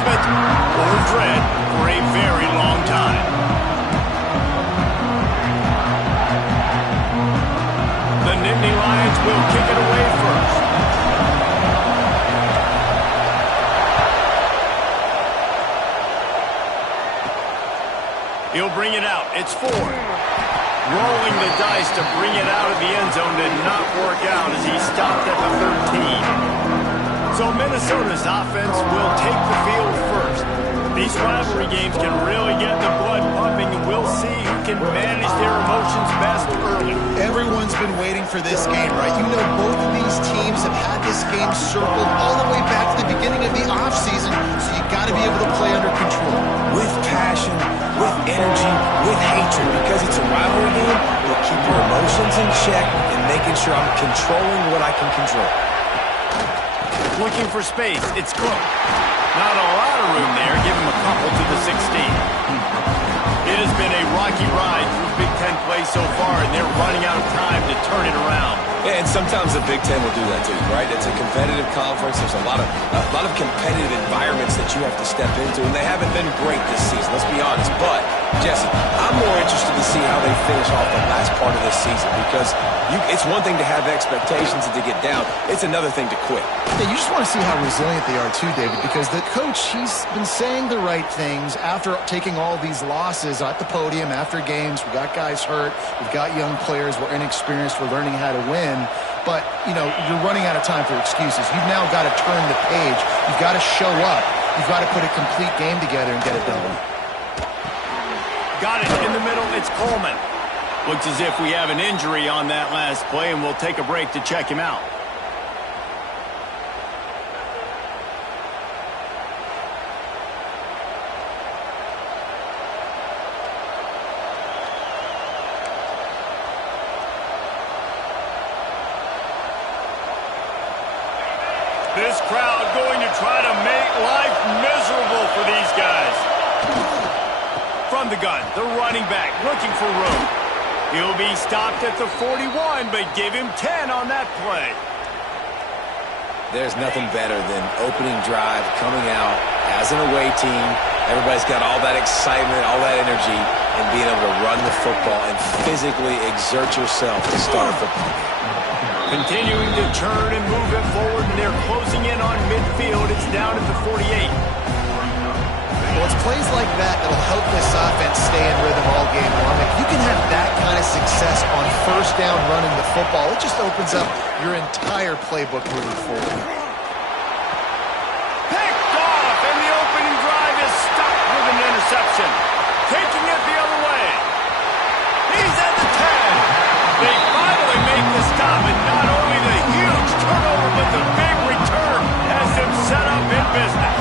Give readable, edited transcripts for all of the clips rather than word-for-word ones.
punishment or dread for a very long time. The Nittany Lions will kick it away first. He'll bring it out. It's 4. Rolling the dice to bring it out of the end zone did not work out as he stopped at the 13. So Minnesota's offense will take the field first. These rivalry games can really get the blood pumping, and we'll see who can manage their emotions best early. Everyone's been waiting for this game, right? You know, both of these teams have had this game circled all the way back to the beginning of the offseason, so you got to be able to play under control. With passion, with energy, with hatred, because it's a rivalry game, we'll keep your emotions in check and making sure I'm controlling what I can control. Looking for space. It's Cook. Not a lot of room there. Give him a couple to the 16. It has been a rocky ride through Big Ten play so far, and they're running out of time to turn it around. Yeah, and sometimes the Big Ten will do that to you, right? It's a competitive conference. There's a lot of competitive environments that you have to step into, and they haven't been great this season, let's be honest. But, Jesse, I'm more interested to see how they finish off the last part of this season, because it's one thing to have expectations and to get down. It's another thing to quit. Yeah, you just want to see how resilient they are too, David, because the coach, he's been saying the right things after taking all these losses at the podium, after games. We got guys hurt. We've got young players. We're inexperienced. We're learning how to win. But, you know, you're running out of time for excuses. You've now got to turn the page. You've got to show up. You've got to put a complete game together and get it done. Got it in the middle. It's Coleman. Looks as if we have an injury on that last play, and we'll take a break to check him out. This crowd going to try to make life miserable for these guys. From the gun, the running back looking for room. He'll be stopped at the 41, but give him 10 on that play. There's nothing better than opening drive, coming out as an away team. Everybody's got all that excitement, all that energy, and being able to run the football and physically exert yourself to start a football game. Continuing to turn and move it forward, and they're closing in on midfield. It's down at the 48. Well, it's plays like that that'll help this offense stay in rhythm all game long. If you can have that kind of success on first down running the football, it just opens up your entire playbook moving forward. Picked off, and the opening drive is stuck with an interception. Taking it the other way. He's at the 10. They finally make the stop, and not only the huge turnover, but the big return has them set up in business.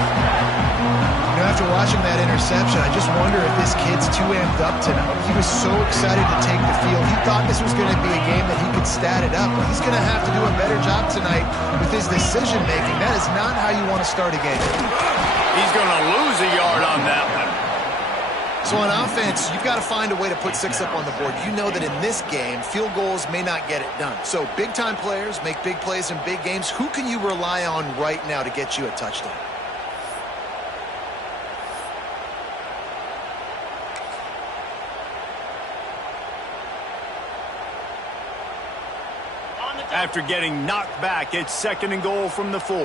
You know, after watching that interception, I just wonder if this kid's too amped up tonight. He was so excited to take the field. He thought this was going to be a game that he could stat it up, but he's going to have to do a better job tonight with his decision-making. That is not how you want to start a game. He's going to lose a yard on that one. So on offense, you've got to find a way to put 6 up on the board. You know that in this game, field goals may not get it done. So big-time players make big plays in big games. Who can you rely on right now to get you a touchdown? After getting knocked back, it's 2nd and goal from the 4.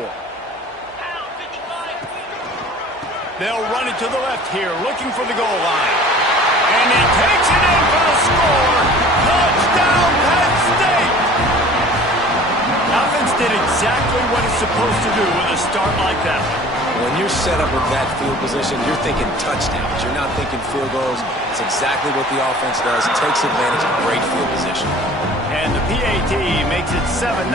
They'll run it to the left here, looking for the goal line. And he takes it in for the score. Touchdown, Penn State! Offense did exactly what it's supposed to do with a start like that. When you're set up with that field position, you're thinking touchdowns. You're not thinking field goals. It's exactly what the offense does. It takes advantage of great field position. And the PAT makes it 7-0.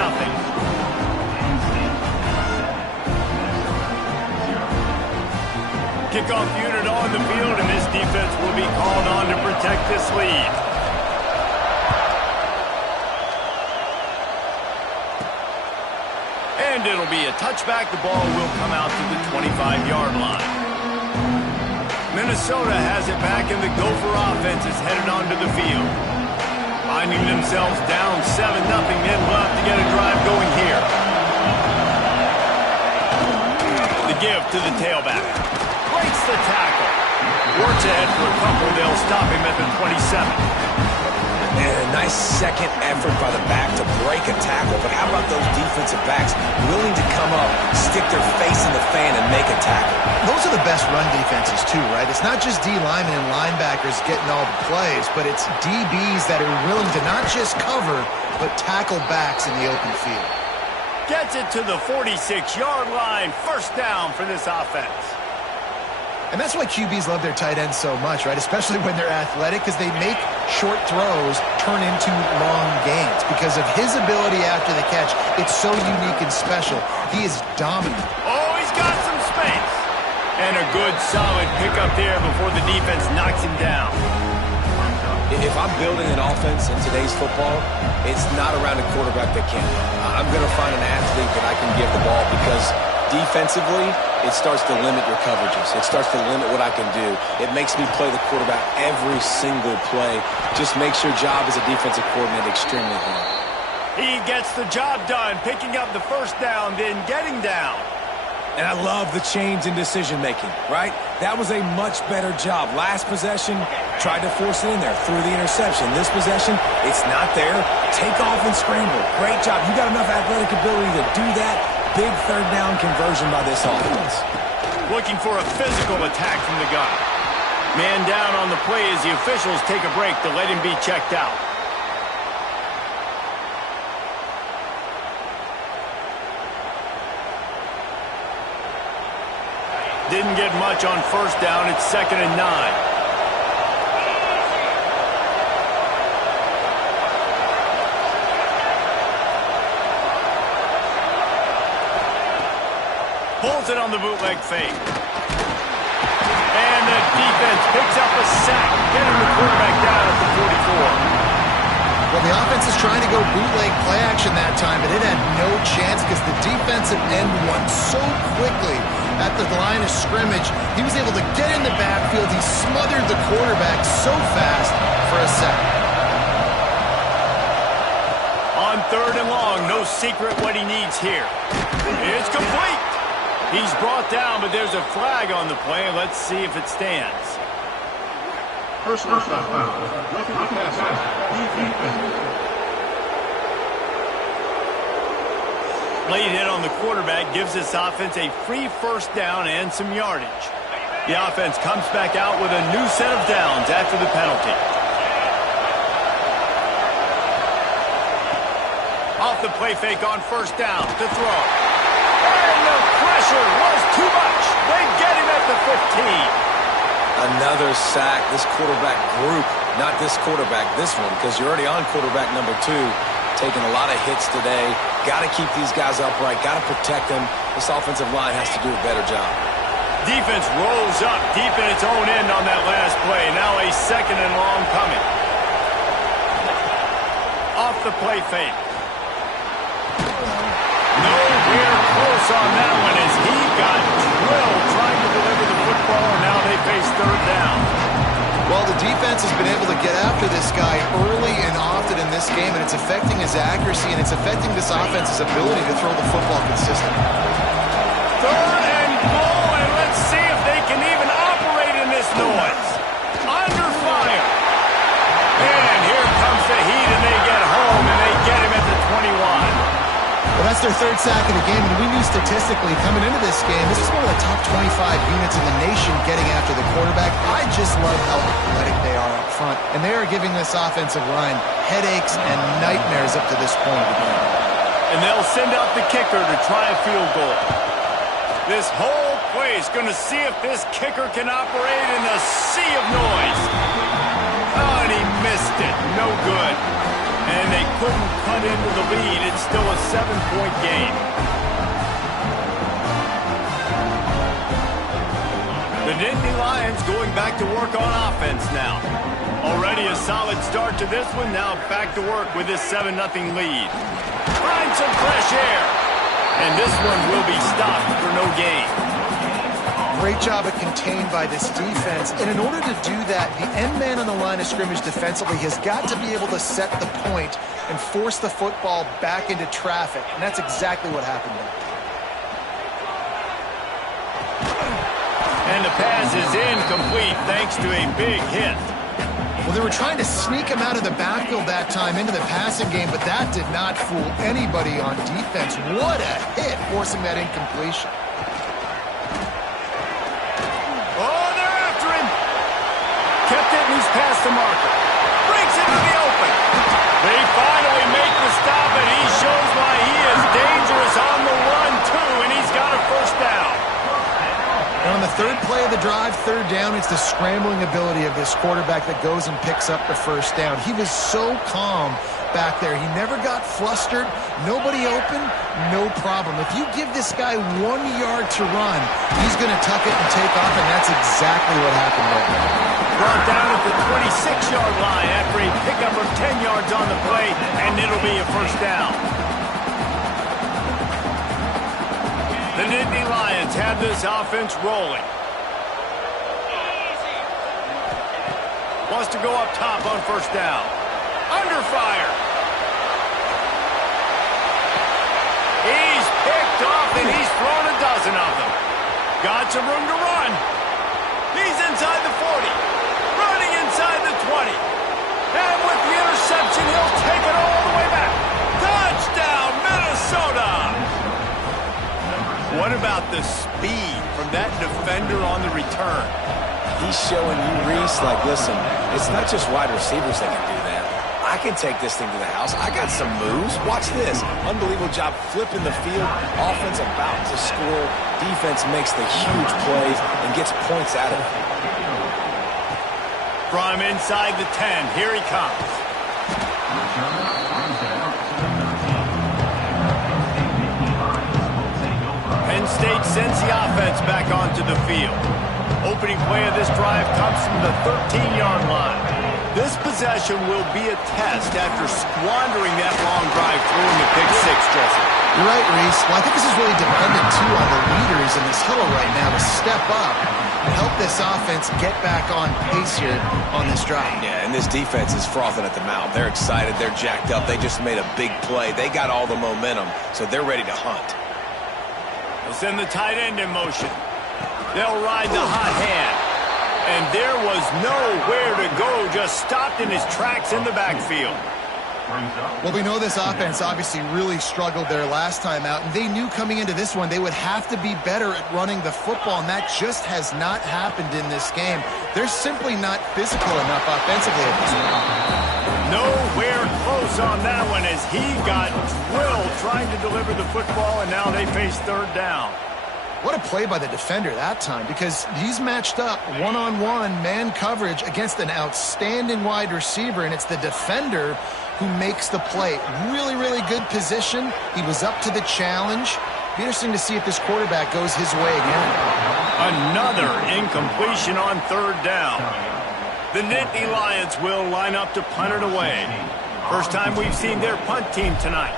Kickoff unit on the field, and this defense will be called on to protect this lead. And it'll be a touchback. The ball will come out to the 25-yard line. Minnesota has it back, and the Gopher offense is headed onto the field. Finding themselves down 7-0, then we'll have to get a drive going here. The the give to the tailback. Breaks the tackle. Works ahead for a couple. They'll stop him at the 27. And a nice second effort by the back to break a tackle. But how about those defensive backs willing to come up, stick their face in the fan, and make a tackle? Those are the best run defenses, too, right? It's not just D linemen and linebackers getting all the plays, but it's DBs that are willing to not just cover, but tackle backs in the open field. Gets it to the 46-yard line. First down for this offense. And that's why QBs love their tight ends so much, right? Especially when they're athletic, because they make short throws turn into long gains. Because of his ability after the catch, it's so unique and special. He is dominant. Oh, he's got some space. And a good, solid pickup there before the defense knocks him down. If I'm building an offense in today's football, it's not around a quarterback that can. I'm going to find an athlete that I can give the ball because defensively, it starts to limit your coverages. It starts to limit what I can do. It makes me play the quarterback every single play. Just makes your job as a defensive coordinator extremely hard. He gets the job done, picking up the first down, then getting down. And I love the change in decision-making, right? That was a much better job. Last possession, tried to force it in there, threw the interception. This possession, it's not there. Take off and scramble. Great job. You got enough athletic ability to do that. Big third down conversion by this offense. Looking for a physical attack from the gun. Man down on the play as the officials take a break to let him be checked out. Didn't get much on first down. It's 2nd and 9. Pulls it on the bootleg fake. And the defense picks up a sack, getting the quarterback down at the 44. Well, the offense is trying to go bootleg play action that time, but it had no chance because the defensive end won so quickly at the line of scrimmage. He was able to get in the backfield. He smothered the quarterback so fast for a sack. On 3rd and long, no secret what he needs here. It's complete. He's brought down, but there's a flag on the play. Let's see if it stands. Personal foul. Late hit on the quarterback gives this offense a free first down and some yardage. The offense comes back out with a new set of downs after the penalty. Off the play fake on first down to throw. And the pressure was too much. They get him at the 15. Another sack. This quarterback group, not this quarterback, this one, because you're already on quarterback number 2. Taking a lot of hits today. Got to keep these guys upright. Got to protect them. This offensive line has to do a better job. Defense rolls up deep in its own end on that last play. Now a 2nd and long coming. Off the play fake. Nowhere close on that one as he got drilled trying to deliver the football, and now they face 3rd down. Well, the defense has been able to get after this guy early and often in this game, and it's affecting his accuracy, and it's affecting this offense's ability to throw the football consistently. 3rd and goal, and let's see if they can even operate in this noise. Under fire. And here comes the heat, and they get home, and they get him at the 21. Well, that's their 3rd sack of the game, and we knew statistically coming into this game, this is one of the top 25 units in the nation getting after the quarterback. I just love how athletic they are up front, and they are giving this offensive line headaches and nightmares up to this point of the game. And they'll send out the kicker to try a field goal. This whole play is going to see if this kicker can operate in the sea of noise. Oh, and he missed it. No good. And they couldn't cut into the lead. It's still a 7-point game. The Nittany Lions going back to work on offense now. Already a solid start to this one. Now back to work with this 7-0 lead. Find some fresh air. And this one will be stopped for no gain. Great job at contained by this defense. And in order to do that, the end man on the line of scrimmage defensively has got to be able to set the point and force the football back into traffic. And that's exactly what happened there. And the pass is incomplete thanks to a big hit. Well, they were trying to sneak him out of the backfield that time into the passing game, but that did not fool anybody on defense. What a hit, forcing that incompletion. Oh, they're after him. Kept it, and he's past the marker. Breaks it to the open. They finally make the stop, and he shows why he is dangerous on the run, too, and he's got a first down. And on the third play of the drive, third down, it's the scrambling ability of this quarterback that goes and picks up the first down. He was so calm back there. He never got flustered. Nobody open, no problem. If you give this guy 1 yard to run, he's going to tuck it and take off, and that's exactly what happened there. Brought down at the 26-yard line after a pickup of 10 yards on the play, and it'll be a first down. The Nittany Lions have this offense rolling. Wants to go up top on first down. Under fire. He's picked off, and he's thrown a dozen of them. Got some room to run. He's inside the 40. Running inside the 20. And with the interception, he'll take it all the way back. Touchdown, Minnesota! What about the speed from that defender on the return? He's showing you, Reese, like, listen, it's not just wide receivers that can do that. I can take this thing to the house. I got some moves. Watch this. Unbelievable job flipping the field. Offense about to score. Defense makes the huge plays and gets points out of it. From inside the 10, here he comes. Penn State sends the offense back onto the field. Opening play of this drive comes from the 13-yard line. This possession will be a test after squandering that long drive throwing the pick six, Jesse. You're right, Reese. Well, I think this is really dependent, too, on the leaders in this huddle right now to step up and help this offense get back on pace here on this drive. Yeah, and this defense is frothing at the mouth. They're excited. They're jacked up. They just made a big play. They got all the momentum, so they're ready to hunt. They'll send the tight end in motion. They'll ride the hot hand. And there was nowhere to go, just stopped in his tracks in the backfield. Well, we know this offense obviously really struggled there last time out, and they knew coming into this one they would have to be better at running the football, and that just has not happened in this game. They're simply not physical enough offensively at this point. Nowhere close on that one as he got drilled trying to deliver the football, and now they face third down. What a play by the defender that time, because he's matched up one-on-one man coverage against an outstanding wide receiver, and it's the defender who makes the play. Really, really good position. He was up to the challenge. Be interesting to see if this quarterback goes his way again. Another incompletion on third down. The Nittany Lions will line up to punt it away. First time we've seen their punt team tonight.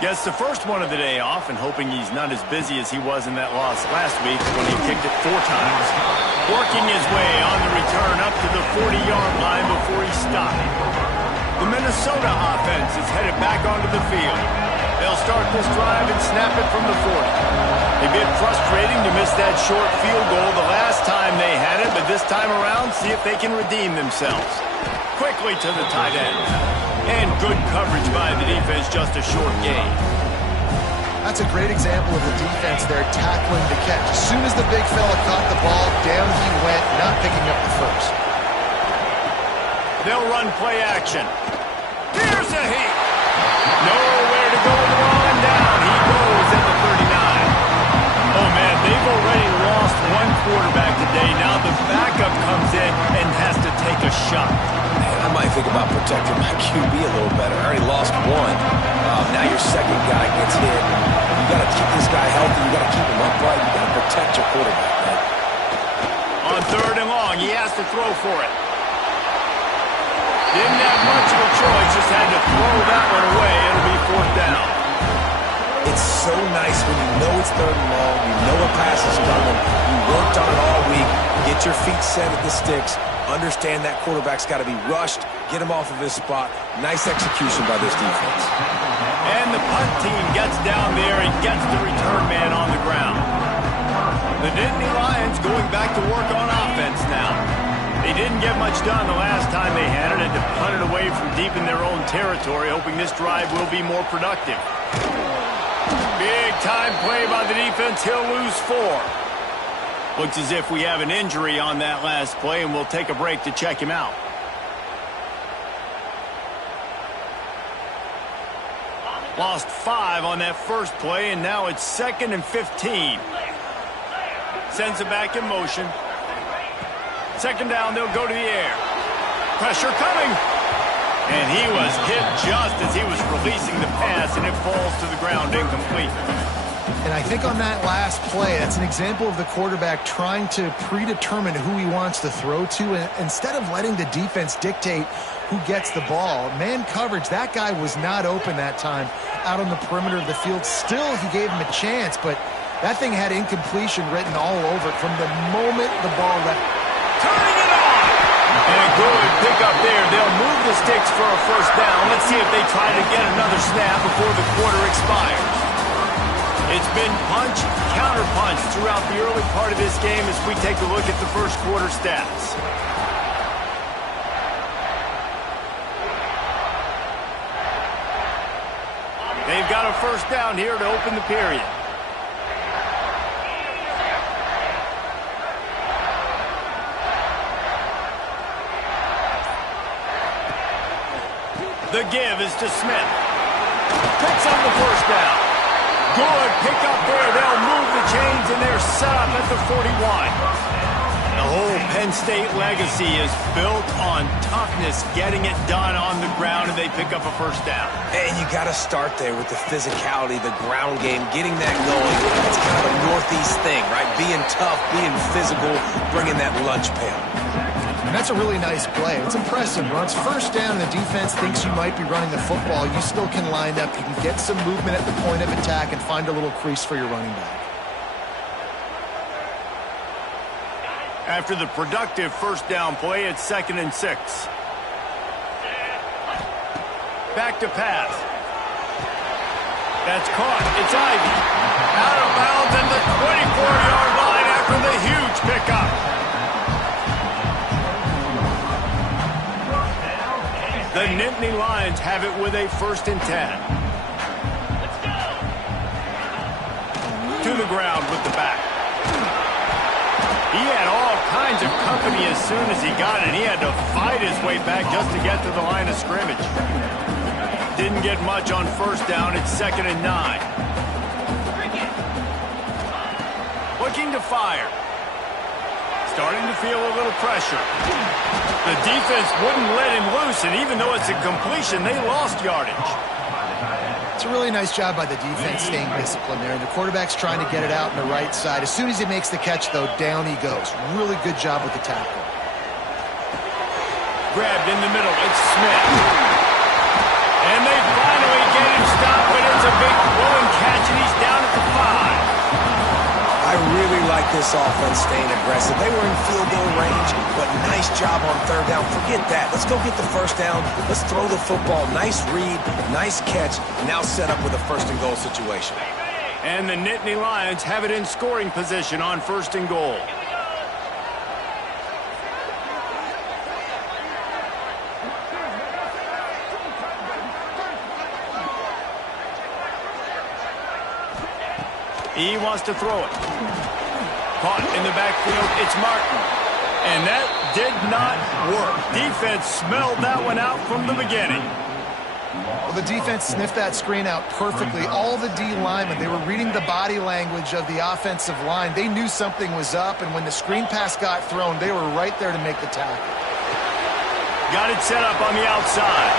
Gets the first one of the day off and hoping he's not as busy as he was in that loss last week when he kicked it 4 times. Working his way on the return up to the 40-yard line before he stopped. The Minnesota offense is headed back onto the field. They'll start this drive and snap it from the 40. A bit frustrating to miss that short field goal the last time they had it, but this time around, see if they can redeem themselves. Quickly to the tight end. And good coverage by the defense, just a short gain. That's a great example of the defense there tackling the catch. As soon as the big fella caught the ball, down he went, not picking up the first. They'll run play action. Here's a heat. Nowhere to go with the ball, and down he goes at the 39. Oh, man, they've already lost one quarterback today. Now the backup comes in and has to take a shot. I might think about protecting my QB a little better. I already lost one. Now your second guy gets hit. You got to keep this guy healthy. You got to keep him upright. You got to protect your quarterback, man. On third and long, he has to throw for it. Didn't have much of a choice, just had to throw that one away. It'll be fourth down. It's so nice when you know it's third and long. You know a pass is coming. You worked on it all week. Get your feet set at the sticks. Understand that quarterback's got to be rushed. Get him off of his spot. Nice execution by this defense. And the punt team gets down there and gets the return man on the ground. The Nittany Lions going back to work on offense now. They didn't get much done the last time they had it, and to punt it away from deep in their own territory, hoping this drive will be more productive. Big time play by the defense. He'll lose 4. Looks as if we have an injury on that last play, and we'll take a break to check him out. Lost 5 on that first play, and now it's 2nd and 15. Sends it back in motion. 2nd down, they'll go to the air. Pressure coming. And he was hit just as he was releasing the pass, and it falls to the ground incomplete. And I think on that last play, that's an example of the quarterback trying to predetermine who he wants to throw to, and instead of letting the defense dictate who gets the ball. Man coverage, that guy was not open that time out on the perimeter of the field. Still, he gave him a chance, but that thing had incompletion written all over it from the moment the ball left. Turning it on! And a good pickup there. They'll move the sticks for a first down. Let's see if they try to get another snap before the quarter expires. It's been punch, counter-punch throughout the early part of this game as we take a look at the first quarter stats. They've got a first down here to open the period. The give is to Smith. Picks up the first down. Good pickup there. They'll move the chains, and they're set up at the 41. The whole Penn State legacy is built on toughness, getting it done on the ground, and they pick up a first down. And you got to start there with the physicality, the ground game, getting that going. It's kind of a Northeast thing, right? Being tough, being physical, bringing that lunch pail. And that's a really nice play. It's impressive. When it's first down and the defense thinks you might be running the football, you still can line up. You can get some movement at the point of attack and find a little crease for your running back. After the productive first down play, it's 2nd and 6. Back to pass. That's caught. It's Ivy. Out of bounds at the 24-yard line after the huge pickup. The Nittany Lions have it with a 1st and 10. To the ground with the back. He had all kinds of company as soon as he got it. He had to fight his way back just to get to the line of scrimmage. Didn't get much on first down. It's 2nd and 9. Looking to fire. Starting to feel a little pressure. The defense wouldn't let him loose, and even though it's a completion, they lost yardage. It's a really nice job by the defense staying disciplined there, and the quarterback's trying to get it out on the right side. As soon as he makes the catch, though, down he goes. Really good job with the tackle. Grabbed in the middle. It's Smith. And they finally get him stopped, but it's a big blowing catch, and he's down at the 5. I really like this offense staying aggressive. They were in field goal range, but nice job on 3rd down. Forget that. Let's go get the first down. Let's throw the football. Nice read, nice catch. Now set up with a 1st and goal situation. And the Nittany Lions have it in scoring position on 1st and goal. He wants to throw it. Caught in the backfield, it's Martin. And that did not work. Defense smelled that one out from the beginning. Well, the defense sniffed that screen out perfectly. All the D linemen, they were reading the body language of the offensive line. They knew something was up, and when the screen pass got thrown, they were right there to make the tackle. Got it set up on the outside.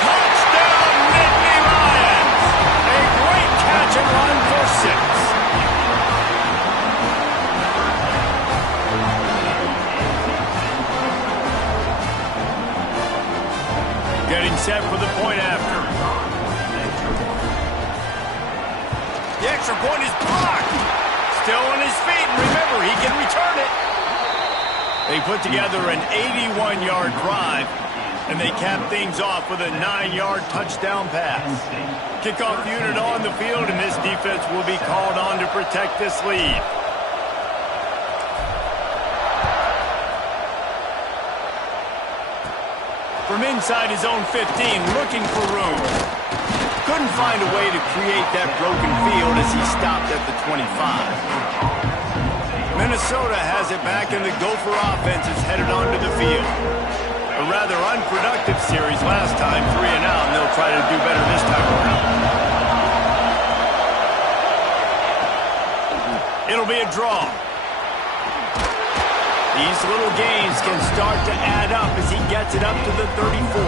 Touchdown, Nittany Lions! A great catch and run for 6. Getting set for the point after. The extra point is blocked. Still on his feet, and remember, he can return it. They put together an 81-yard drive, and they cap things off with a 9-yard touchdown pass. Kickoff unit on the field, and this defense will be called on to protect this lead. From inside his own 15, looking for room. Couldn't find a way to create that broken field as he stopped at the 25. Minnesota has it back, and the Gopher offense is headed onto the field. A rather unproductive series last time, 3 and out, and they'll try to do better this time around. It'll be a draw. These little gains can start to add up as he gets it up to the 34.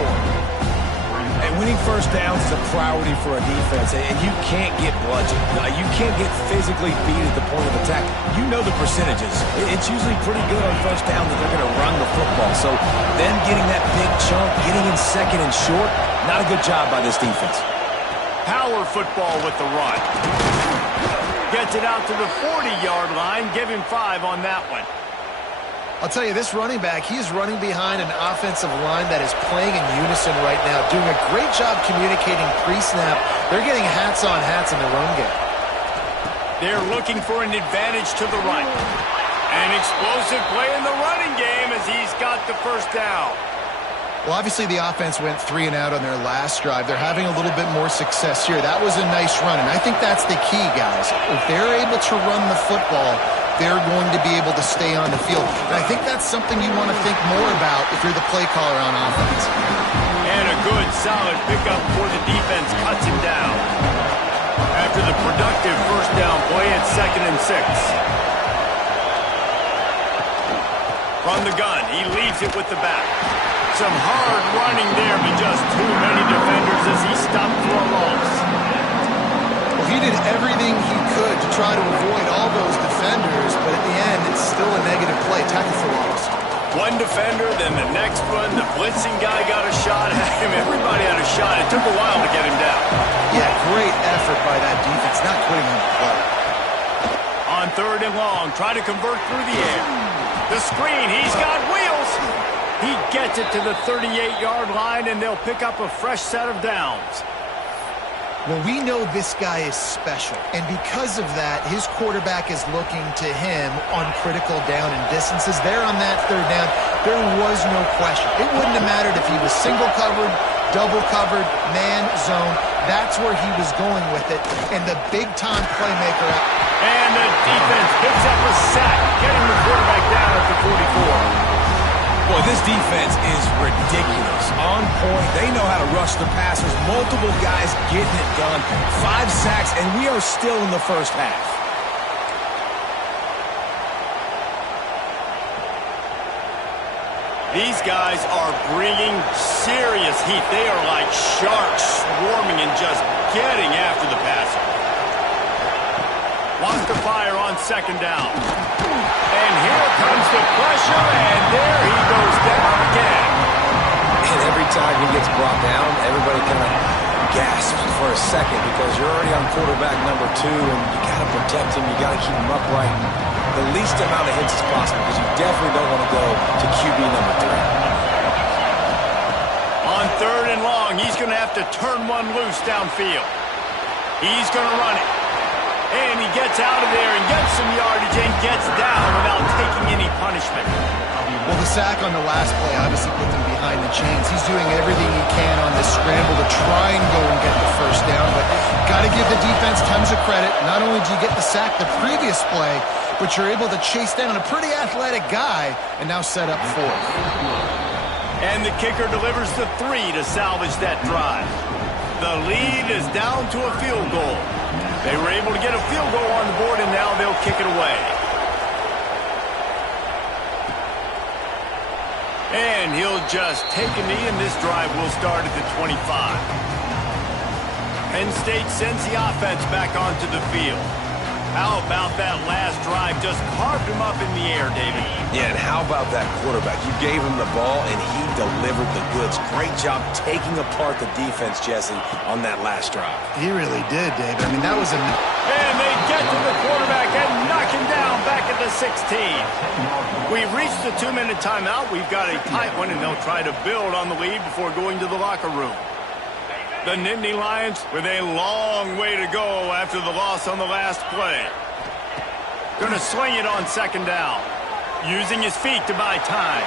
And winning first downs is a priority for a defense, and you can't get bludgeoned. You can't get physically beat at the point of attack. You know the percentages. It's usually pretty good on first down that they're going to run the football. So them getting that big chunk, getting in second and short, not a good job by this defense. Power football with the run. Gets it out to the 40-yard line. Give him 5 on that one. I'll tell you, this running back, he is running behind an offensive line that is playing in unison right now, doing a great job communicating pre-snap. They're getting hats on hats in the run game. They're looking for an advantage to the right. An explosive play in the running game as he's got the first down. Well, obviously the offense went 3 and out on their last drive. They're having a little bit more success here. That was a nice run, and I think that's the key, guys. If they're able to run the football, they're going to be able to stay on the field. And I think that's something you want to think more about if you're the play caller on offense. And a good, solid pickup before the defense cuts him down. After the productive first down play, it's 2nd and 6. From the gun, he leaves it with the back. Some hard running there, but just too many defenders as he stopped for a loss. Well, he did everything he could to try to avoid all those defenders, but at the end, it's still a negative play. Tackle for loss. One defender, then the next one. The blitzing guy got a shot at him. Everybody had a shot. It took a while to get him down. Yeah, great effort by that defense, not quitting on the play. On 3rd and long, try to convert through the air. The screen, he's got wheels. He gets it to the 38-yard line, and they'll pick up a fresh set of downs. Well, we know this guy is special, and because of that, his quarterback is looking to him on critical down and distances. There on that 3rd down, there was no question. It wouldn't have mattered if he was single covered, double covered, man, zone. That's where he was going with it, and the big-time playmaker. And the defense picks up a sack, getting the quarterback down at the 44. Boy, this defense is ridiculous. On point. They know how to rush the passers. Multiple guys getting it done. 5 sacks, and we are still in the first half. These guys are bringing serious heat. They are like sharks swarming and just getting after the passer. Wants to fire on 2nd down. And here comes the pressure, and there he goes down again. And every time he gets brought down, everybody kind of gasps for a second because you're already on quarterback number 2, and you got to protect him. You got to keep him upright. The least amount of hits as possible because you definitely don't want to go to QB number 3. On 3rd and long, he's going to have to turn one loose downfield. He's going to run it. And he gets out of there and gets some yardage and gets down without taking any punishment. Well, the sack on the last play obviously put them behind the chains. He's doing everything he can on this scramble to try and go and get the first down, but got to give the defense tons of credit. Not only do you get the sack the previous play, but you're able to chase down a pretty athletic guy and now set up 4th. And the kicker delivers the 3 to salvage that drive. The lead is down to a field goal. They were able to get a field goal on the board, and now they'll kick it away. And he'll just take a knee, and this drive will start at the 25. Penn State sends the offense back onto the field. How about that last drive? Just carved him up in the air, David. Yeah, and how about that quarterback? You gave him the ball, and he delivered the goods. Great job taking apart the defense, Jesse, on that last drive. He really did, David. I mean, that was a... And they get to the quarterback and knock him down back at the 16. We've reached the 2-minute timeout. We've got a tight one, and they'll try to build on the lead before going to the locker room. The Nittany Lions with a long way to go after the loss on the last play. Going to swing it on 2nd down. Using his feet to buy time.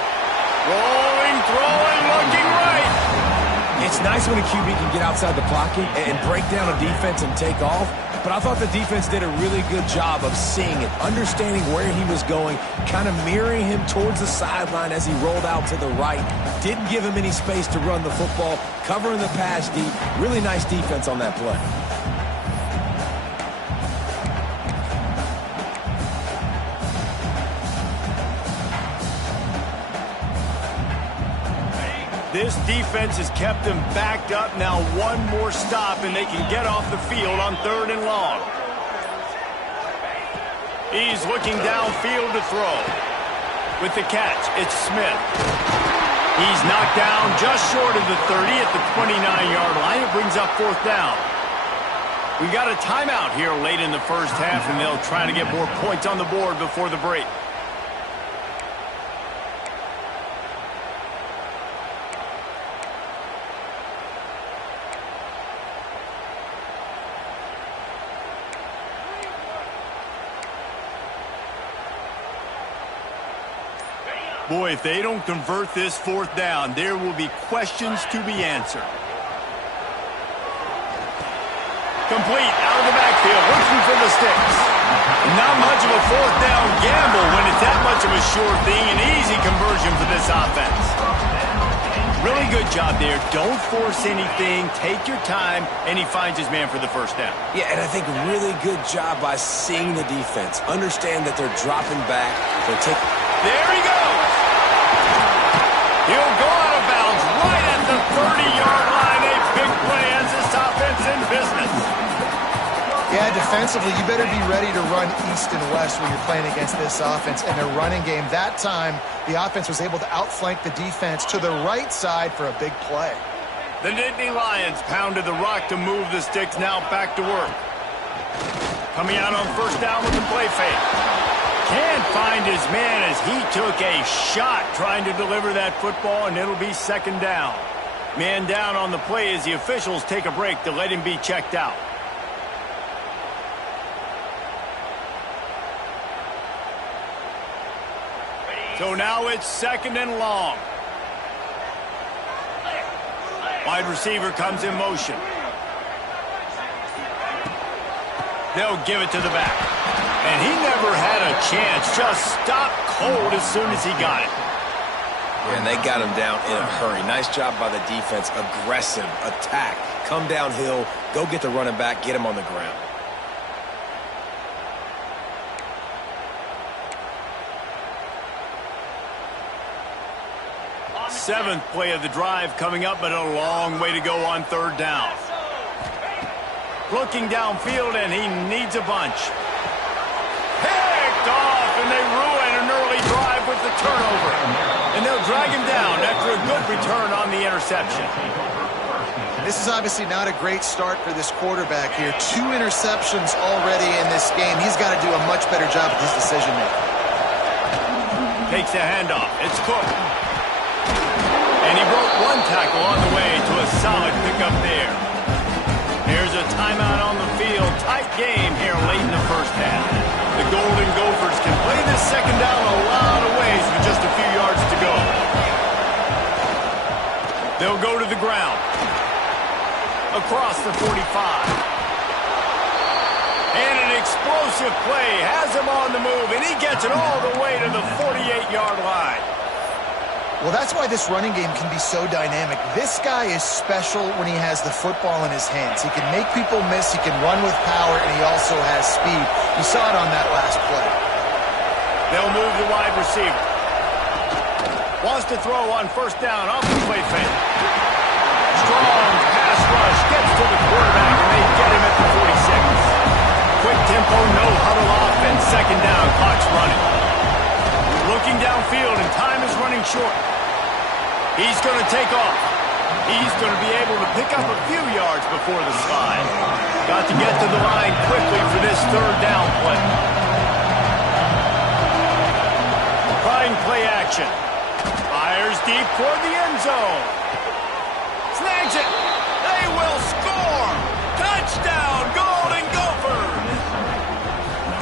Rolling, throwing, looking right. It's nice when a QB can get outside the pocket and break down a defense and take off, but I thought the defense did a really good job of seeing it, understanding where he was going, kind of mirroring him towards the sideline as he rolled out to the right. Didn't give him any space to run the football, covering the pass deep. Really nice defense on that play. This defense has kept them backed up. Now one more stop, and they can get off the field on 3rd and long. He's looking downfield to throw. With the catch, it's Smith. He's knocked down just short of the 30 at the 29-yard line. It brings up 4th down. We got a timeout here late in the first half, and they'll try to get more points on the board before the break. Boy, if they don't convert this 4th down, there will be questions to be answered. Complete, out of the backfield, looking for the sticks. Not much of a 4th down gamble when it's that much of a sure thing. An easy conversion for this offense. Really good job there. Don't force anything. Take your time, and he finds his man for the 1st down. Yeah, and I think really good job by seeing the defense. Understand that they're dropping back. They're taking... There he goes. He'll go out of bounds right at the 30-yard line. A big play as this offense in business. Yeah, defensively, you better be ready to run east and west when you're playing against this offense and their running game. That time, the offense was able to outflank the defense to the right side for a big play. The Nittany Lions pounded the rock to move the sticks. Now back to work. Coming out on 1st down with the play fake. Can't find his man as he took a shot trying to deliver that football, and it'll be 2nd down. Man down on the play as the officials take a break to let him be checked out. So now it's 2nd and long. Wide receiver comes in motion. They'll give it to the back. And he never had a chance. Just stopped cold as soon as he got it. And they got him down in a hurry. Nice job by the defense. Aggressive attack. Come downhill. Go get the running back. Get him on the ground. Seventh play of the drive coming up, but a long way to go on 3rd down. Looking downfield, and he needs a bunch. Picked off, and they ruin an early drive with the turnover. And they'll drag him down after a good return on the interception. This is obviously not a great start for this quarterback here. 2 interceptions already in this game. He's got to do a much better job with his decision-making. Takes a handoff. It's Cook. And he broke 1 tackle on the way to a solid pickup there. There's a timeout on the field. Tight game here late in the first half. The Golden Gophers can play this 2nd down a lot of ways with just a few yards to go. They'll go to the ground. Across the 45. And an explosive play has him on the move, and he gets it all the way to the 48-yard line. Well, that's why this running game can be so dynamic. This guy is special when he has the football in his hands. He can make people miss, he can run with power, and he also has speed. You saw it on that last play. They'll move the wide receiver. Wants to throw on 1st down off the play fake. Strong pass rush gets to the quarterback, and they get him at the 46. Quick tempo, no huddle offense. 2nd down, clock's running. Looking downfield, and time is running short. He's going to take off. He's going to be able to pick up a few yards before the slide. Got to get to the line quickly for this 3rd down play. Trying play action. Fires deep toward the end zone. Snags it. They will score. Touchdown, Golden Gophers.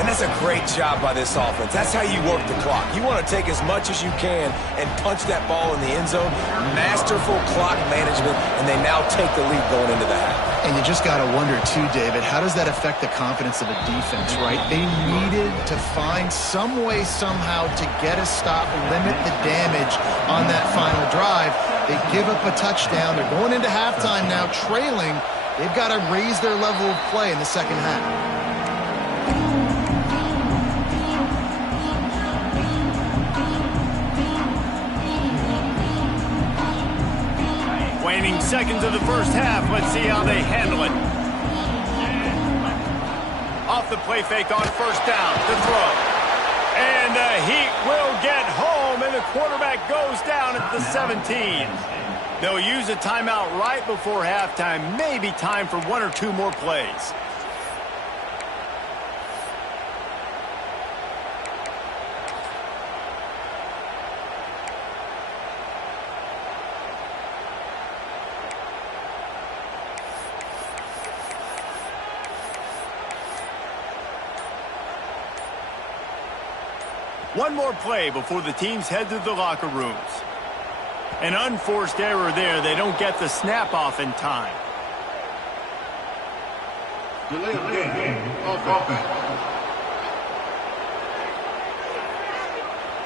And That's a great job by this offense. That's how you work the clock. You want to take as much as you can and punch that ball in the end zone. Masterful clock management, and they now take the lead going into the half. And you just got to wonder, too, David, how does that affect the confidence of a defense, right? They needed to find some way, somehow, to get a stop, limit the damage on that final drive. They give up a touchdown. They're going into halftime now, trailing. They've got to raise their level of play in the second half. Waning seconds of the first half. Let's see how they handle it. Off the play fake on first down. The throw. And the Heat will get home, and the quarterback goes down at the 17. They'll use a timeout right before halftime. Maybe time for one or two more plays. One more play before the teams head to the locker rooms. An unforced error there. They don't get the snap off in time. Delay of game. Offense.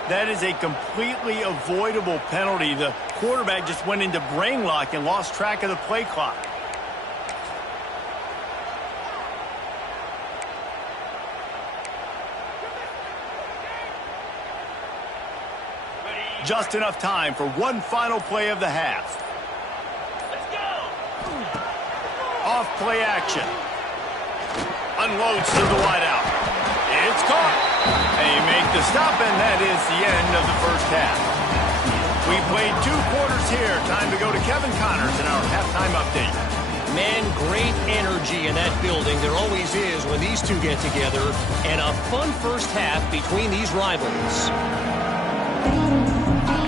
That is a completely avoidable penalty. The quarterback just went into brain lock and lost track of the play clock. Just enough time for one final play of the half. Let's go! Off play action. Unloads to the wideout. It's caught. They make the stop, and that is the end of the first half. We played 2 quarters here. Time to go to Kevin Connors in our halftime update. Man, great energy in that building. There always is when these two get together. And a fun first half between these rivals.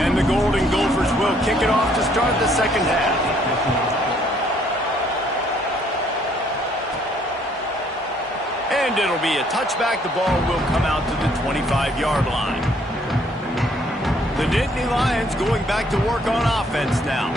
And the Golden Gophers will kick it off to start the second half. And it'll be a touchback. The ball will come out to the 25-yard line. The Nittany Lions going back to work on offense now.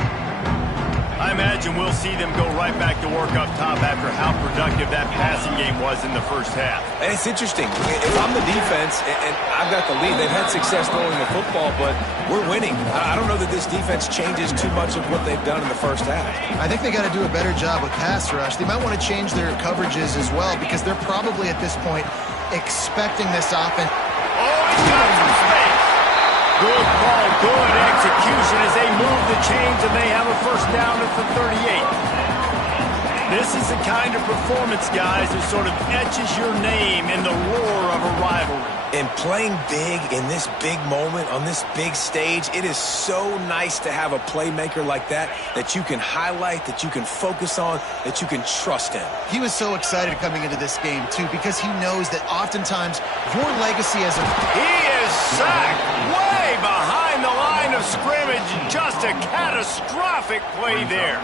I imagine we'll see them go right back to work up top after how productive that passing game was in the first half. And it's interesting. If I'm the defense and I've got the lead, they've had success throwing the football, but we're winning. I don't know that this defense changes too much of what they've done in the first half. I think they got to do a better job with pass rush. They might want to change their coverages as well because they're probably at this point expecting this offense. Oh, he's got some space. Good call, good execution as they move the chains and they have a first down at the 38. This is the kind of performance, guys, that sort of etches your name in the roar of a rivalry. And playing big in this big moment, on this big stage, it is so nice to have a playmaker like that you can highlight, that you can focus on, that you can trust in. He was so excited coming into this game, too, because he knows that oftentimes your legacy as a... He is sacked way behind the line of scrimmage. Just a catastrophic play there.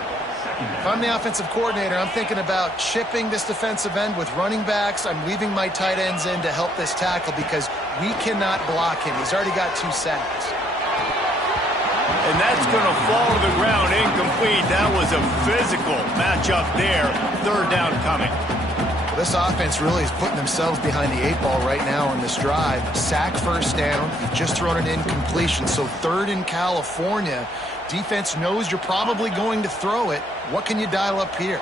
If I'm the offensive coordinator, I'm thinking about chipping this defensive end with running backs. I'm leaving my tight ends in to help this tackle because we cannot block him. He's already got 2 sacks. And that's going to fall to the ground incomplete. That was a physical matchup there. Third down coming. Well, this offense really is putting themselves behind the 8 ball right now on this drive. Sack first down, just thrown an incompletion. So 3rd in California. Defense knows you're probably going to throw it. What can you dial up here?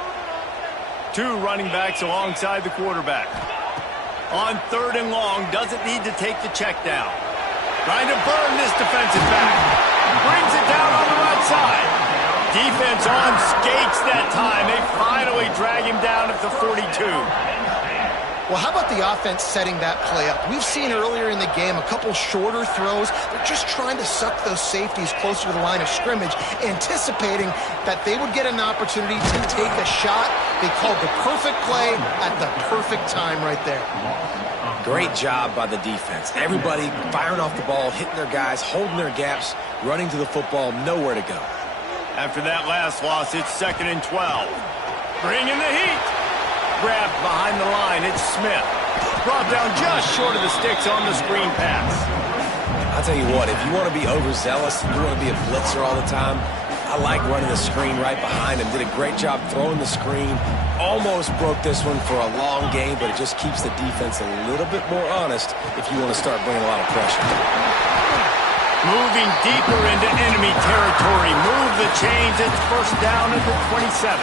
2 running backs alongside the quarterback. On 3rd and long, doesn't need to take the check down. Trying to burn this defensive back. Brings it down on the right side. Defense on skates that time. They finally drag him down at the 42. Well, how about the offense setting that play up? We've seen earlier in the game a couple shorter throws. They're just trying to suck those safeties closer to the line of scrimmage, anticipating that they would get an opportunity to take a shot. They called the perfect play at the perfect time right there. Great job by the defense. Everybody firing off the ball, hitting their guys, holding their gaps, running to the football, nowhere to go. After that last loss, it's 2nd and 12. Bring in the heat. Grabbed behind the line. It's Smith. Brought down just short of the sticks on the screen pass. I'll tell you what, if you want to be overzealous, you want to be a blitzer all the time, I like running the screen right behind him. Did a great job throwing the screen. Almost broke this one for a long game, but it just keeps the defense a little bit more honest if you want to start bringing a lot of pressure. Moving deeper into enemy territory. Move the chains. It's first down at the 27.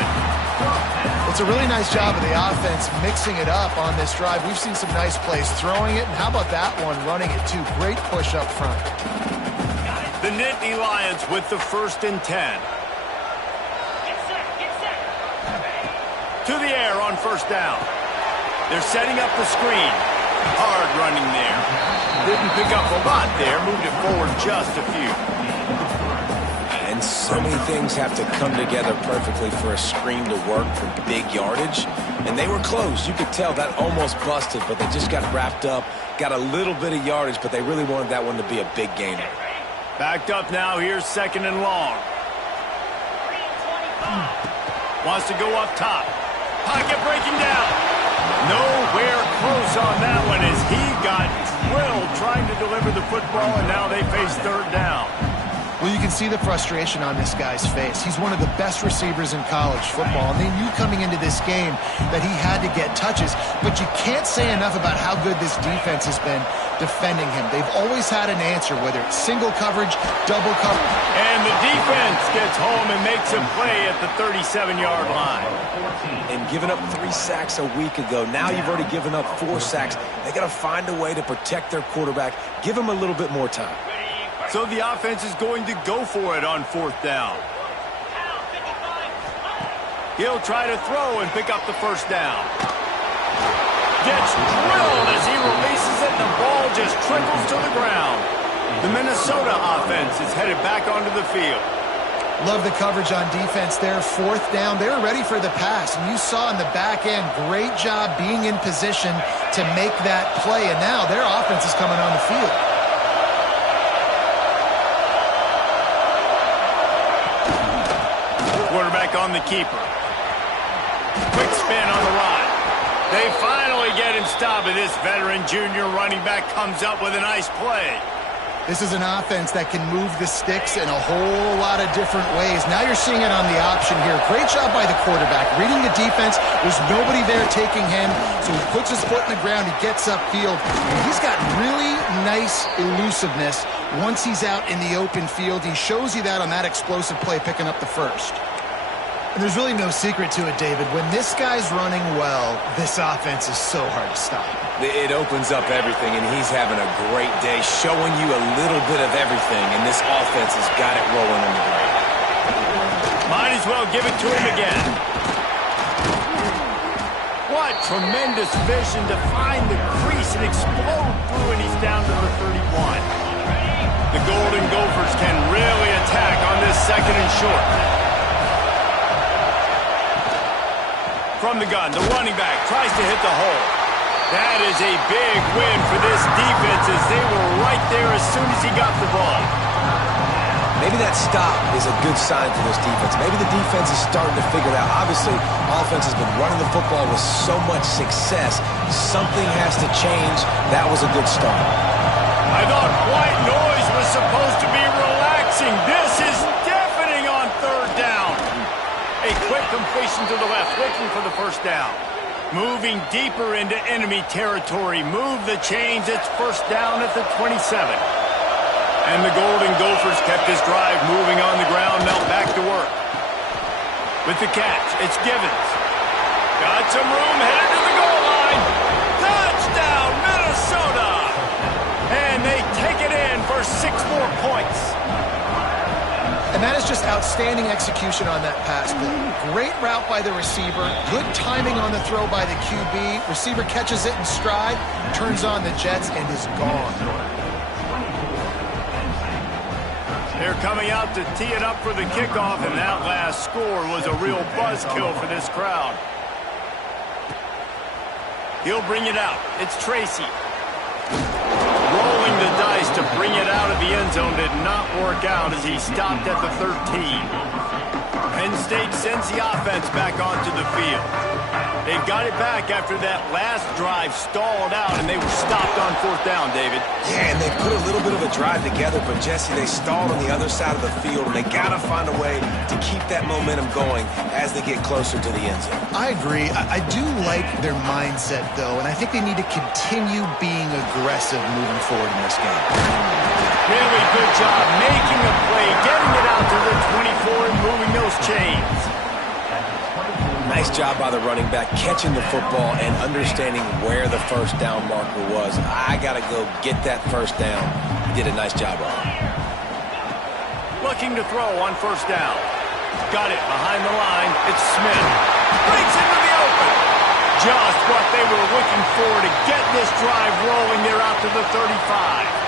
It's a really nice job of the offense mixing it up on this drive. We've seen some nice plays throwing it, and how about that one running it too? Great push up front. The Nittany Lions with the 1st and 10. To the air on first down. They're setting up the screen. Hard running there. Didn't pick up a lot there. Moved it forward just a few. And so many things have to come together perfectly for a screen to work for big yardage. And they were close. You could tell that almost busted, but they just got wrapped up. Got a little bit of yardage, but they really wanted that one to be a big gainer. Backed up now. Here's 2nd and long. Wants to go up top. Pocket breaking down. Nowhere close on that one as he got drilled trying to deliver the football, and now they face 3rd down. Well, you can see the frustration on this guy's face. He's one of the best receivers in college football, and they knew coming into this game that he had to get touches, but you can't say enough about how good this defense has been defending him. They've always had an answer, whether it's single coverage, double coverage. And the defense gets home and makes a play at the 37-yard line. And giving up 3 sacks a week ago, now you've already given up 4 sacks. They got to find a way to protect their quarterback. Give him a little bit more time. So the offense is going to go for it on 4th down. He'll try to throw and pick up the first down. Gets drilled as he releases it, and the ball just trickles to the ground. The Minnesota offense is headed back onto the field. Love the coverage on defense there. 4th down. They were ready for the pass, and you saw in the back end, great job being in position to make that play, and now their offense is coming on the field. Quarterback on the keeper. Quick spin on the run. They finally get him stopped, and this veteran junior running back comes up with a nice play. This is an offense that can move the sticks in a whole lot of different ways. Now you're seeing it on the option here. Great job by the quarterback. Reading the defense. There's nobody there taking him, so he puts his foot in the ground. He gets upfield. And he's got really nice elusiveness once he's out in the open field. He shows you that on that explosive play, picking up the first. And there's really no secret to it, David. When this guy's running well, this offense is so hard to stop. It opens up everything, and he's having a great day, showing you a little bit of everything, and this offense has got it rolling in the ground. Might as well give it to him again. What tremendous vision to find the crease and explode through, and he's down to the 31. The Golden Gophers can really attack on this 2nd and short. From the gun, the running back tries to hit the hole. That is a big win for this defense as they were right there as soon as he got the ball. Maybe that stop is a good sign for this defense. Maybe the defense is starting to figure it out. Obviously, offense has been running the football with so much success. Something has to change. That was a good start. I thought white noise was supposed to be relaxing. This is deafening on 3rd down. A quick completion to the left, looking for the first down. Moving deeper into enemy territory. Move the chains. It's first down at the 27. And the Golden Gophers kept this drive moving on the ground. Now back to work. With the catch, it's Givens. Got some room, headed to the goal line. Touchdown, Minnesota! And they take it in for 6 more points. And that is just outstanding execution on that pass play. Great route by the receiver. Good timing on the throw by the QB. Receiver catches it in stride, turns on the jets, and is gone. They're coming out to tee it up for the kickoff, and that last score was a real buzzkill for this crowd. He'll bring it out. It's Tracy. Rolling the dice to bring it out of the end zone did not work out as he stopped at the 13. Penn State sends the offense back onto the field. They've got it back after that last drive stalled out, and they were stopped on 4th down, David. Yeah, and they put a little bit of a drive together, but, Jesse, they stalled on the other side of the field, and they got to find a way to keep that momentum going as they get closer to the end zone. I agree. I do like their mindset, though, and I think they need to continue being aggressive moving forward in this game. Really good job making a play, getting it out to the 24 and moving those chains. Nice job by the running back, catching the football and understanding where the first down marker was. I got to go get that first down. He did a nice job on it. Looking to throw on 1st down. Got it behind the line. It's Smith. Breaks into the open. Just what they were looking for to get this drive rolling. They're out to the 35.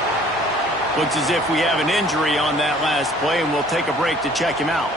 Looks as if we have an injury on that last play, and we'll take a break to check him out.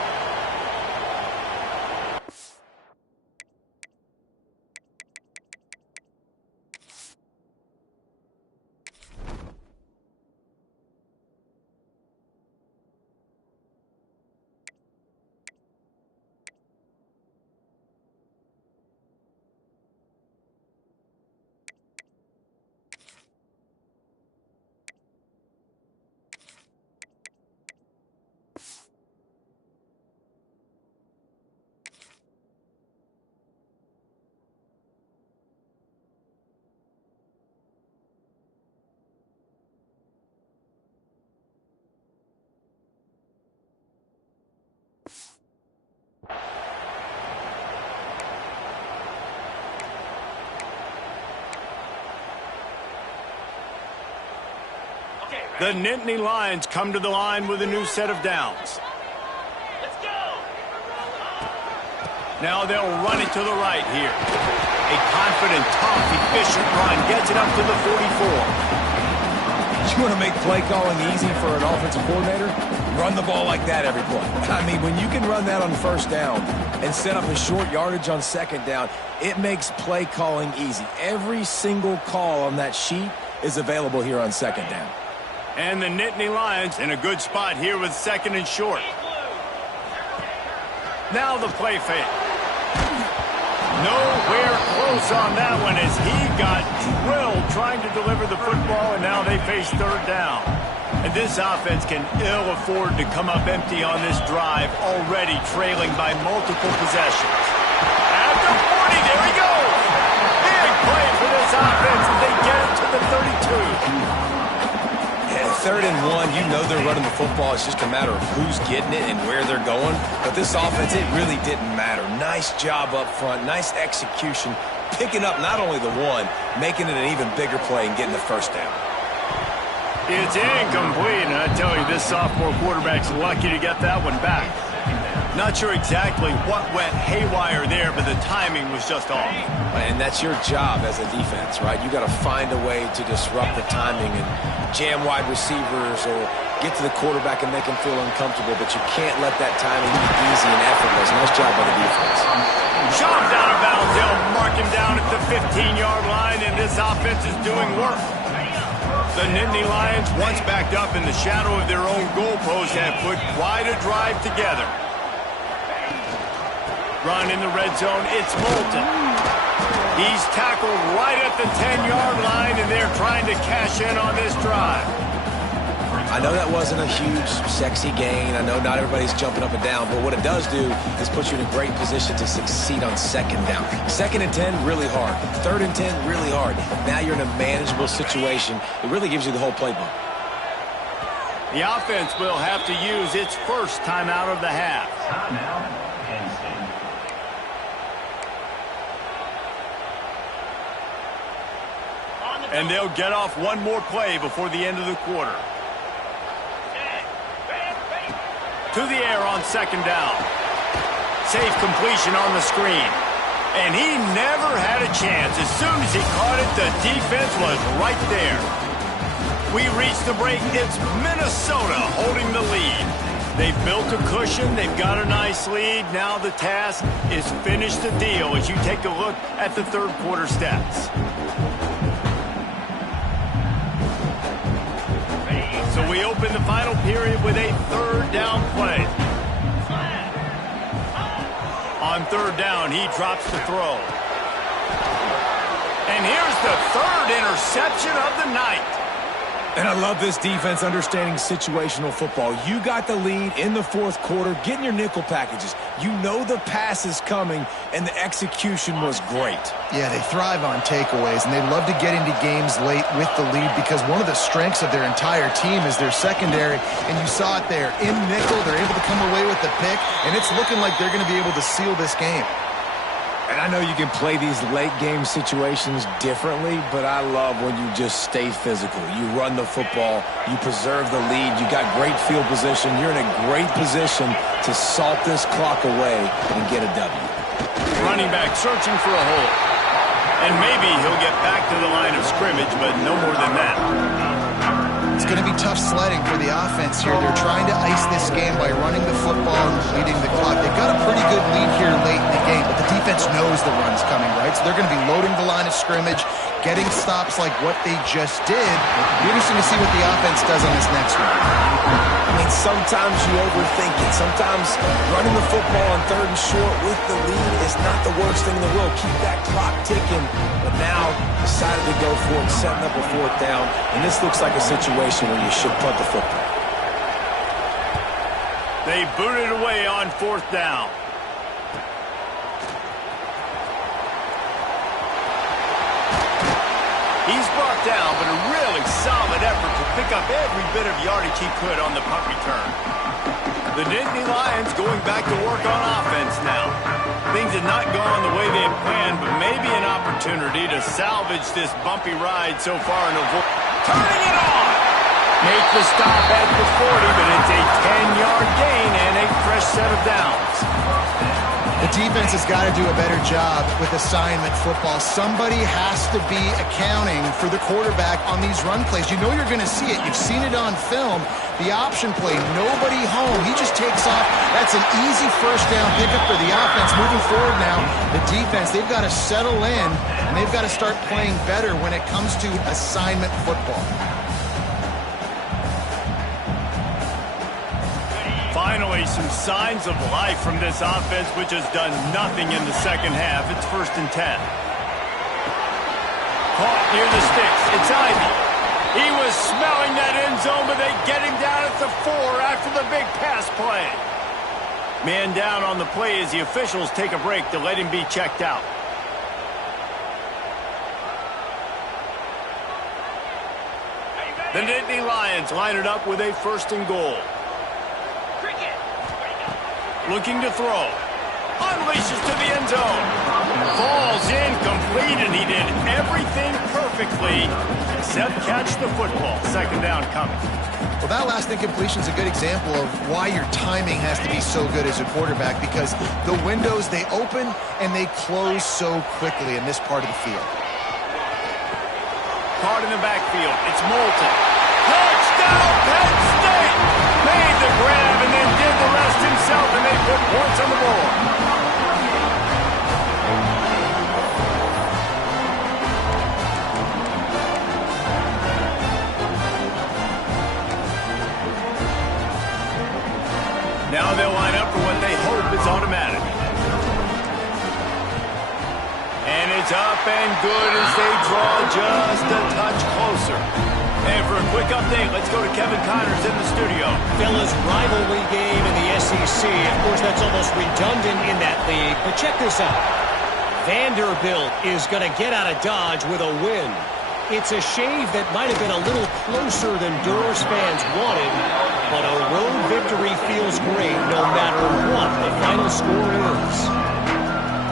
The Nittany Lions come to the line with a new set of downs. Let's go! Now they'll run it to the right here. A confident, tough, efficient run gets it up to the 44. You want to make play calling easy for an offensive coordinator? Run the ball like that every play. I mean, when you can run that on 1st down and set up a short yardage on 2nd down, it makes play calling easy. Every single call on that sheet is available here on 2nd down. And the Nittany Lions in a good spot here with 2nd and short. Now the play fake. Nowhere close on that one as he got drilled trying to deliver the football, and now they face 3rd down. And this offense can ill afford to come up empty on this drive, already trailing by multiple possessions. At the 40, there he goes. Big play for this offense as they get it to the 32. 3rd and 1, you know they're running the football. It's just a matter of who's getting it and where they're going. But this offense, it really didn't matter. Nice job up front, nice execution, picking up not only the one, making it an even bigger play and getting the 1st down. It's incomplete, and I tell you, this sophomore quarterback's lucky to get that one back. Not sure exactly what went haywire there, but the timing was just off. And that's your job as a defense, right? You got to find a way to disrupt the timing and jam wide receivers or get to the quarterback and make him feel uncomfortable, but you can't let that timing be easy and effortless. Nice job by the defense. Shoved out of bounds. They'll mark him down at the 15-yard line, and this offense is doing work. The Nittany Lions, once backed up in the shadow of their own goalpost, have put quite a drive together. Run in the red zone, it's Moulton. He's tackled right at the 10-yard line, and they're trying to cash in on this drive. I know that wasn't a huge, sexy gain. I know not everybody's jumping up and down, but what it does do is put you in a great position to succeed on 2nd down. 2nd and 10, really hard. 3rd and 10, really hard. Now you're in a manageable situation. It really gives you the whole playbook. The offense will have to use its first timeout of the half. And they'll get off one more play before the end of the quarter. To the air on 2nd down. Safe completion on the screen. And he never had a chance. As soon as he caught it, the defense was right there. We reach the break. It's Minnesota holding the lead. They've built a cushion. They've got a nice lead. Now the task is finish the deal as you take a look at the 3rd quarter stats. So we open the final period with a 3rd down play. third down, he drops the throw. And here's the third interception of the night. And I love this defense understanding situational football. You got the lead in the fourth quarter, getting your nickel packages. You know the pass is coming, and the execution was great. Yeah, they thrive on takeaways, and they love to get into games late with the lead because one of the strengths of their entire team is their secondary, and you saw it there. In nickel, they're able to come away with the pick, and it's looking like they're going to be able to seal this game. And I know you can play these late-game situations differently, but I love when you just stay physical. You run the football, you preserve the lead, you got great field position, you're in a great position to salt this clock away and get a W. Running back searching for a hole. And maybe he'll get back to the line of scrimmage, but no more than that. It's going to be tough sledding for the offense here. They're trying to ice this game by running the football and leading the clock. They've got a pretty good lead here late in the game, but the defense knows the run's coming, right? So they're going to be loading the line of scrimmage, getting stops like what they just did. It'll be interesting to see what the offense does on this next one. I mean, sometimes you overthink it. Sometimes running the football on third and short with the lead is not the worst thing in the world. Keep that clock ticking. But now decided to go for it, setting up a fourth down. And this looks like a situation where you should punt the football. They boot it away on fourth down. He's brought down, but a really solid effort to pick up every bit of yardage he could on the punt return. The Nittany Lions going back to work on offense now. Things had not gone the way they had planned, but maybe an opportunity to salvage this bumpy ride so far and avoid turning it on. Make the stop at the 40, but it's a 10-yard gain and a fresh set of downs. The defense has got to do a better job with assignment football. Somebody has to be accounting for the quarterback on these run plays. You know you're going to see it. You've seen it on film. The option play, nobody home. He just takes off. That's an easy first down pickup for the offense. Moving forward now, the defense, they've got to settle in, and they've got to start playing better when it comes to assignment football. Finally, some signs of life from this offense, which has done nothing in the second half. It's 1st and 10. Caught near the sticks. It's Ivy. He was smelling that end zone, but they get him down at the 4 after the big pass play. Man down on the play as the officials take a break to let him be checked out. The Nittany Lions line it up with a 1st and goal. Looking to throw. Unleashes to the end zone. Falls incomplete, and he did everything perfectly except catch the football. 2nd down coming. Well, that last incompletion is a good example of why your timing has to be so good as a quarterback, because the windows, they open and they close so quickly in this part of the field. Caught in the backfield. It's Moulton. Touchdown, Penn State! Made the grab and then did the rest himself, and they put points on the board. Now they'll line up for what they hope is automatic. And it's up and good as they draw just a touch closer. And for a quick update, let's go to Kevin Connors in the studio. Fellas, rivalry game in the SEC. Of course, that's almost redundant in that league. But check this out. Vanderbilt is going to get out of Dodge with a win. It's a shave that might have been a little closer than Doors fans wanted, but a road victory feels great no matter what the final score is.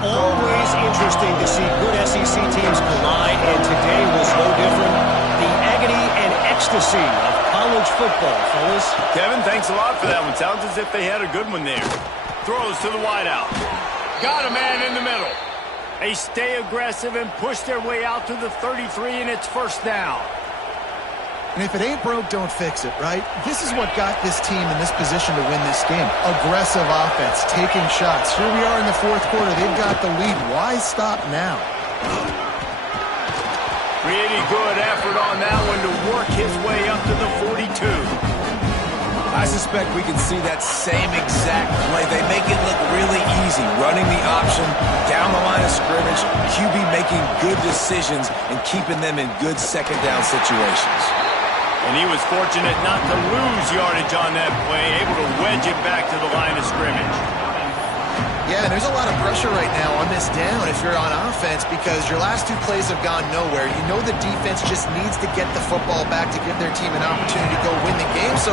Always interesting to see good SEC teams collide, and today was no different. The agony and ecstasy of college football, fellas. Kevin, thanks a lot for that one. Sounds as if they had a good one there. Throws to the wideout. Got a man in the middle. They stay aggressive and push their way out to the 33, and it's 1st down. And if it ain't broke, don't fix it, right? This is what got this team in this position to win this game. Aggressive offense, taking shots. Here we are in the 4th quarter. They've got the lead. Why stop now? Pretty good effort on that one to work his way up to the 42. I suspect we can see that same exact play. They make it look really easy, running the option down the line of scrimmage, QB making good decisions and keeping them in good second down situations. And he was fortunate not to lose yardage on that play, able to wedge it back to the line of scrimmage. Yeah, and there's a lot of pressure right now on this down if you're on offense because your last two plays have gone nowhere. You know the defense just needs to get the football back to give their team an opportunity to go win the game, so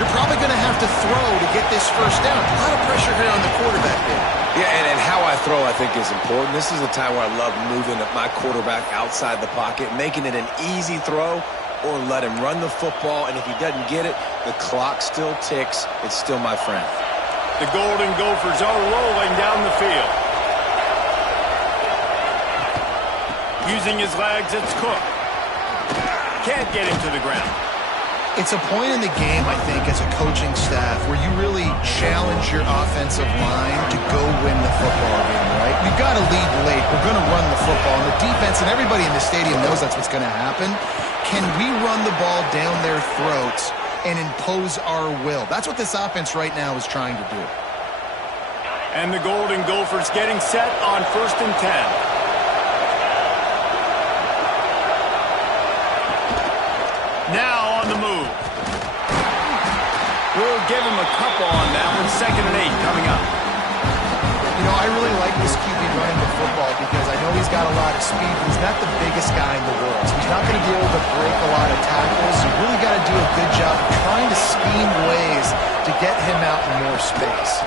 you're probably going to have to throw to get this first down. A lot of pressure here on the quarterback there. Yeah, and how I throw I think is important. This is a time where I love moving my quarterback outside the pocket, making it an easy throw, or let him run the football, and if he doesn't get it, the clock still ticks. It's still my friend. The Golden Gophers are rolling down the field. Using his legs, it's Cook. Can't get him to the ground. It's a point in the game, I think, as a coaching staff where you really challenge your offensive line to go win the football game, right? We've got to lead late. We're going to run the football. And the defense and everybody in the stadium knows that's what's going to happen. Can we run the ball down their throats and impose our will? That's what this offense right now is trying to do. And the Golden Gophers getting set on 1st and 10. Now on the move. We'll give him a couple on that one. 2nd and 8 coming up. You know, I really like this QB running the football because I know he's got a lot of speed, but he's not the biggest guy in the world. So he's not going to be able to break a lot of tackles. You really got to do a good job of trying to scheme ways to get him out in more space.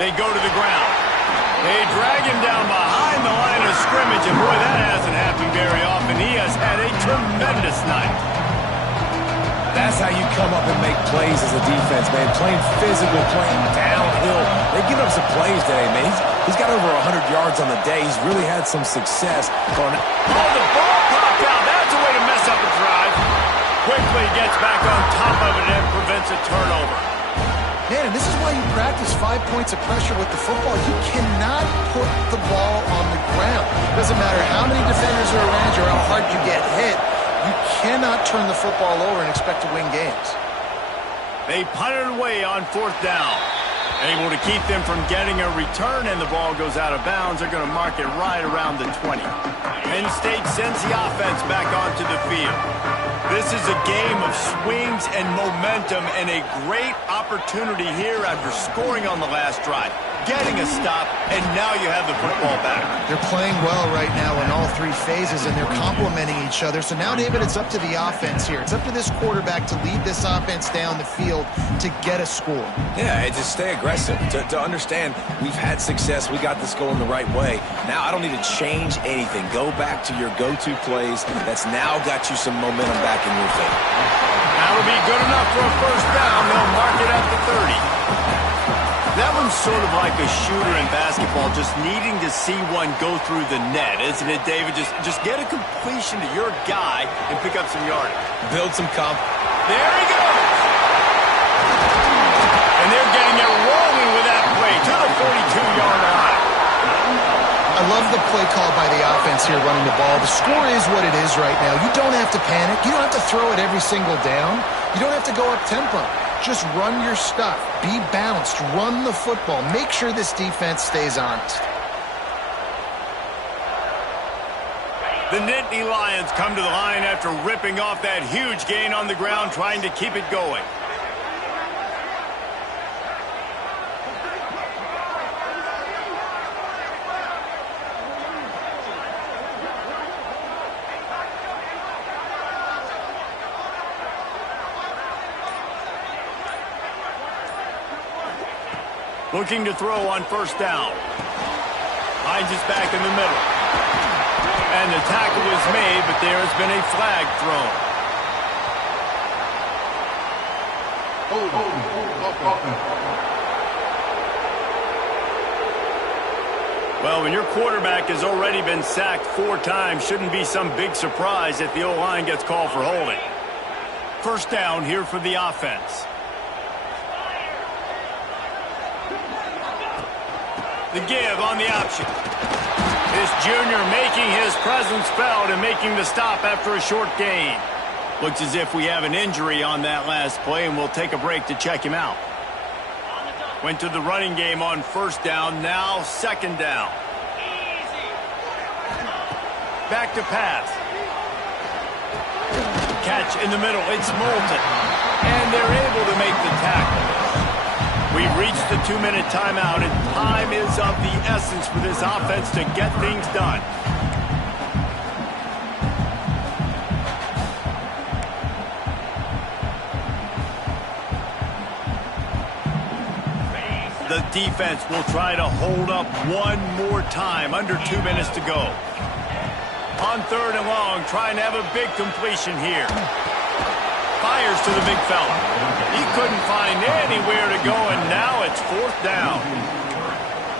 They go to the ground. They drag him down behind the line of scrimmage, and boy, that hasn't happened very often. He has had a tremendous night. That's how you come up and make plays as a defense, man. Playing physical, playing downhill. They've given up some plays today, man. He's got over 100 yards on the day. He's really had some success. Going, oh, the ball popped out. That's a way to mess up a drive. Quickly gets back on top of it and prevents a turnover. Man, and this is why you practice 5 points of pressure with the football. You cannot put the ball on the ground. Doesn't matter how many defenders are around you or how hard you get hit. You cannot turn the football over and expect to win games. They punted away on 4th down. Able to keep them from getting a return, and the ball goes out of bounds. They're going to mark it right around the 20. Penn State sends the offense back onto the field. This is a game of swings and momentum, and a great opportunity here after scoring on the last drive. Getting a stop, and now you have the football back. They're playing well right now in all 3 phases, and they're complementing each other. So now, David, it's up to the offense here. It's up to this quarterback to lead this offense down the field to get a score. Yeah, just stay aggressive. To understand we've had success, we got this going the right way. Now I don't need to change anything. Go back to your go-to plays. That's now got you some momentum back in your favor. That'll be good enough for a 1st down. They'll mark it at the 30. That one's sort of like a shooter in basketball, just needing to see one go through the net, isn't it, David? Just get a completion to your guy and pick up some yardage. Build some comp. There he goes! And they're getting it rolling with that play to the 42-yard line. I love the play call by the offense here running the ball. The score is what it is right now. You don't have to panic. You don't have to throw it every single down. You don't have to go up tempo. Just run your stuff. Be balanced. Run the football. Make sure this defense stays honest. The Nittany Lions come to the line after ripping off that huge gain on the ground, trying to keep it going. Looking to throw on 1st down. Finds his back in the middle. And the tackle is made, but there has been a flag thrown. Well, when your quarterback has already been sacked 4 times, shouldn't be some big surprise if the O-line gets called for holding. 1st down here for the offense. The give on the option. This junior making his presence felt and making the stop after a short gain. Looks as if we have an injury on that last play, and we'll take a break to check him out. Went to the running game on first down, now second down. Back to pass. Catch in the middle, it's Moulton. And they're able to make the tackle. We've reached the 2-minute timeout, and time is of the essence for this offense to get things done. The defense will try to hold up one more time. Under 2 minutes to go. On third and long, trying to have a big completion here. Fires to the big fella. He couldn't find anywhere to go, and now it's fourth down.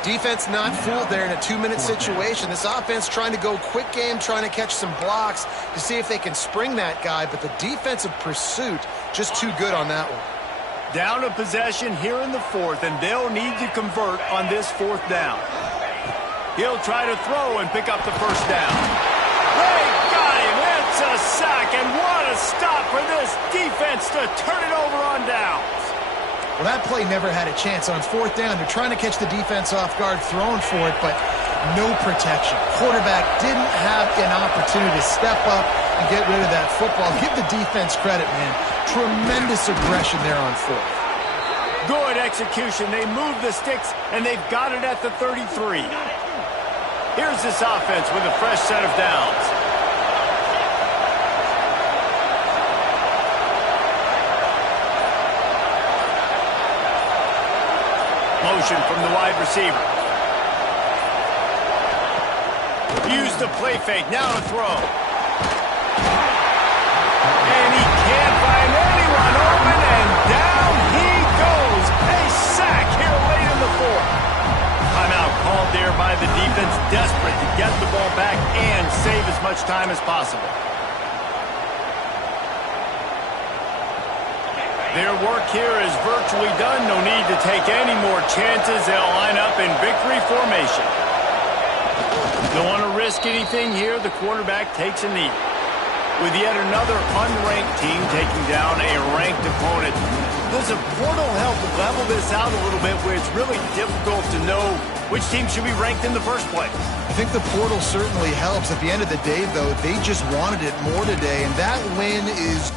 Defense not fooled there in a 2-minute situation. This offense trying to go quick game, trying to catch some blocks to see if they can spring that guy, but the defensive pursuit just too good on that one. Down a possession here in the fourth, and they'll need to convert on this fourth down. He'll try to throw and pick up the first down. They got him. It's a sack, and what a stop for this defense to turn it over on downs. Well, that play never had a chance. On fourth down, they're trying to catch the defense off guard, throwing for it, but no protection. Quarterback didn't have an opportunity to step up and get rid of that football. Give the defense credit, man. Tremendous aggression there on fourth. Good execution. They move the sticks, and they've got it at the 33. Here's this offense with a fresh set of downs. Motion from the wide receiver. Use the play fake. Now to throw. And he can't find anyone open, and down he goes. A sack here late in the fourth. Timeout called there by the defense, desperate to get the ball back and save as much time as possible. Their work here is virtually done. No need to take any more chances. They'll line up in victory formation. Don't want to risk anything here. The quarterback takes a knee. With yet another unranked team taking down a ranked opponent. Does a portal help level this out a little bit where it's really difficult to know which team should be ranked in the first place? I think the portal certainly helps. At the end of the day, though, they just wanted it more today, and that win is